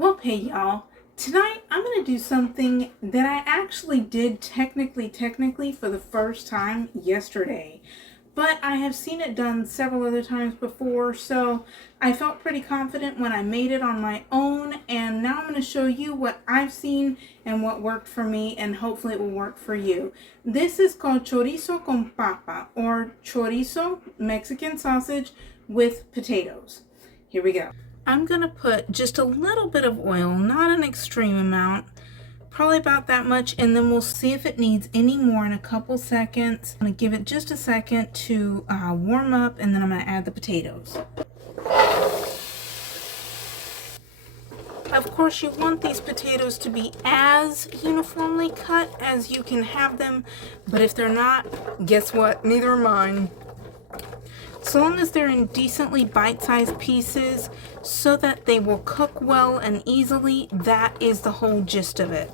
Well, hey y'all, tonight I'm going to do something that I actually did technically for the first time yesterday. But I have seen it done several other times before, so I felt pretty confident when I made it on my own, and now I'm going to show you what I've seen and what worked for me, and hopefully it will work for you. This is called chorizo con papa, or chorizo, Mexican sausage with potatoes. Here we go. I'm going to put just a little bit of oil, not an extreme amount, probably about that much, and then we'll see if it needs any more in a couple seconds. I'm going to give it just a second to warm up, and then I'm going to add the potatoes. Of course, you want these potatoes to be as uniformly cut as you can have them, but if they're not, guess what? Neither are mine. So long as they're in decently bite-sized pieces so that they will cook well and easily, that is the whole gist of it.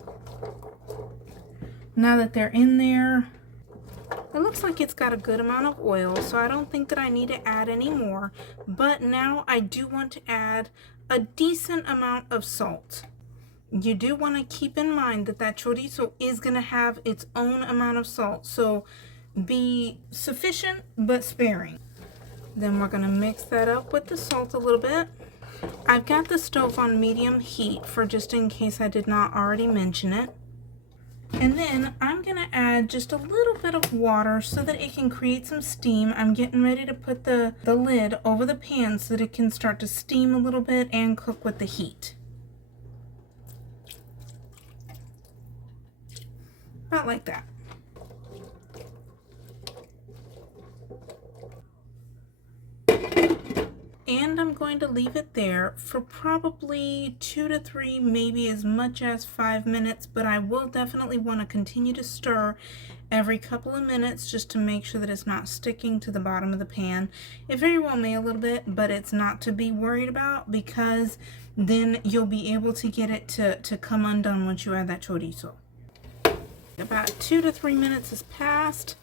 Now that they're in there, it looks like it's got a good amount of oil, so I don't think that I need to add any more. But now I do want to add a decent amount of salt. You do want to keep in mind that that chorizo is going to have its own amount of salt, so be sufficient but sparing. Then we're going to mix that up with the salt a little bit. I've got the stove on medium heat for just in case I did not already mention it. And then I'm going to add just a little bit of water so that it can create some steam. I'm getting ready to put the lid over the pan so that it can start to steam a little bit and cook with the heat. About like that. And I'm going to leave it there for probably 2 to 3, maybe as much as 5 minutes, but I will definitely want to continue to stir every couple of minutes just to make sure that it's not sticking to the bottom of the pan. It very well may a little bit, but it's not to be worried about because then you'll be able to get it to come undone once you add that chorizo. About 2 to 3 minutes has passed.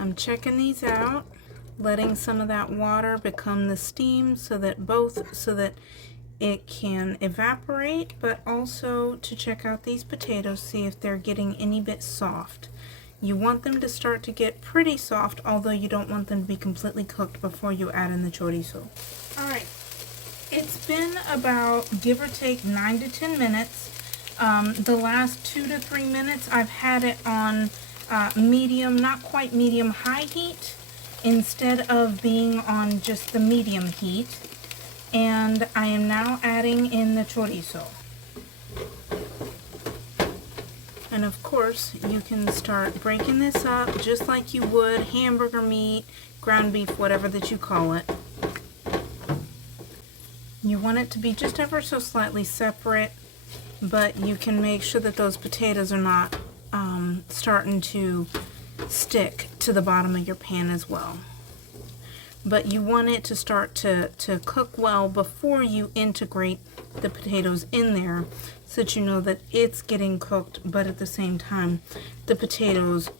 I'm checking these out, letting some of that water become the steam so that it can evaporate, but also to check out these potatoes, see if they're getting any bit soft. You want them to start to get pretty soft, although you don't want them to be completely cooked before you add in the chorizo. Alright, it's been about, give or take, 9 to 10 minutes. The last 2 to 3 minutes I've had it on medium, not quite medium, high heat, instead of being on just the medium heat. And I am now adding in the chorizo. And of course, you can start breaking this up just like you would hamburger meat, ground beef, whatever that you call it. You want it to be just ever so slightly separate, but you can make sure that those potatoes are not starting to stick to the bottom of your pan as well. But you want it to start to cook well before you integrate the potatoes in there, so that you know that it's getting cooked, but at the same time the potatoes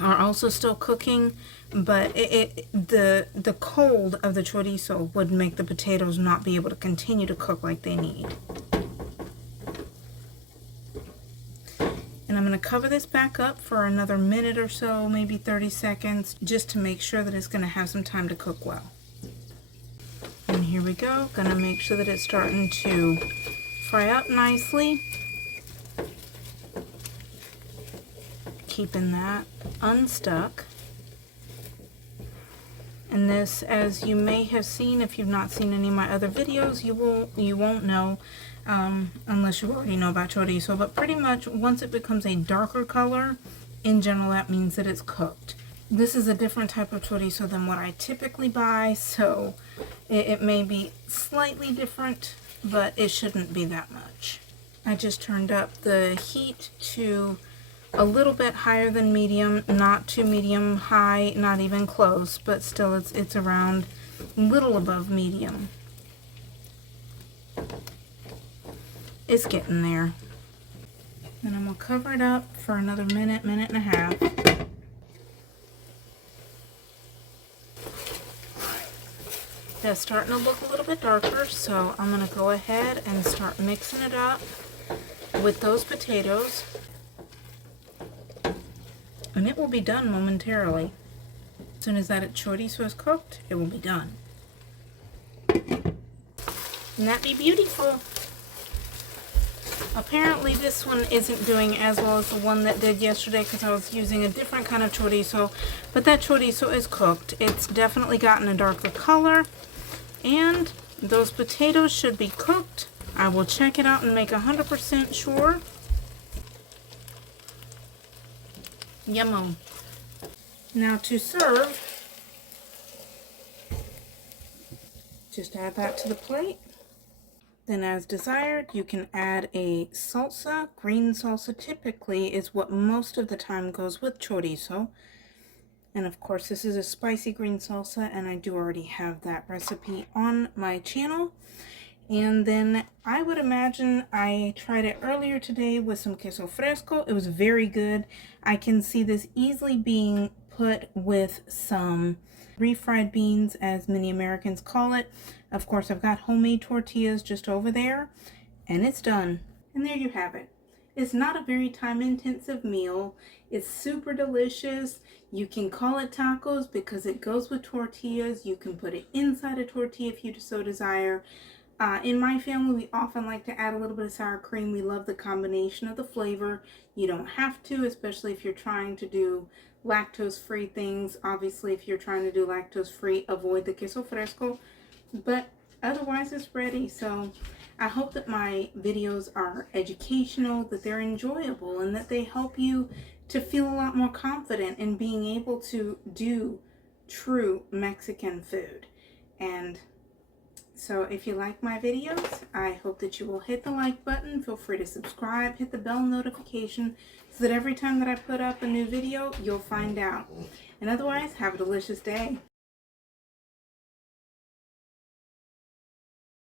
are also still cooking, but the cold of the chorizo would make the potatoes not be able to continue to cook like they need. And I'm going to cover this back up for another minute or so, maybe 30 seconds, just to make sure that it's going to have some time to cook well. And here we go. Going to make sure that it's starting to fry up nicely. Keeping that unstuck. And this, as you may have seen, if you've not seen any of my other videos, you won't know. Unless you already know about chorizo, but pretty much once it becomes a darker color, in general that means that it's cooked. This is a different type of chorizo than what I typically buy, so it may be slightly different, but it shouldn't be that much. I just turned up the heat to a little bit higher than medium, not too medium high, not even close, but still it's around a little above medium. It's getting there. And I'm going to cover it up for another minute, minute and a half. That's starting to look a little bit darker, so I'm going to go ahead and start mixing it up with those potatoes. And it will be done momentarily. As soon as that chorizo is cooked, it will be done. Wouldn't that be beautiful? Apparently this one isn't doing as well as the one that did yesterday because I was using a different kind of chorizo, but that chorizo is cooked. It's definitely gotten a darker color, and those potatoes should be cooked. I will check it out and make 100% sure. Yummo. Now to serve, just add that to the plate. Then as desired, you can add a salsa. Green salsa typically is what most of the time goes with chorizo. And of course this is a spicy green salsa, and I do already have that recipe on my channel. And then I would imagine I tried it earlier today with some queso fresco. It was very good. I can see this easily being put with some refried beans, as many Americans call it. Of course, I've got homemade tortillas just over there, and it's done. And there you have it. It's not a very time-intensive meal. It's super delicious. You can call it tacos because it goes with tortillas. You can put it inside a tortilla if you so desire. In my family, we often like to add a little bit of sour cream. We love the combination of the flavor. You don't have to, especially if you're trying to do lactose-free things. Obviously, if you're trying to do lactose-free, avoid the queso fresco. But otherwise, it's ready. So I hope that my videos are educational, that they're enjoyable, and that they help you to feel a lot more confident in being able to do true Mexican food. And so if you like my videos, I hope that you will hit the like button. Feel free to subscribe, hit the bell notification so that every time that I put up a new video, you'll find out. And otherwise, have a delicious day.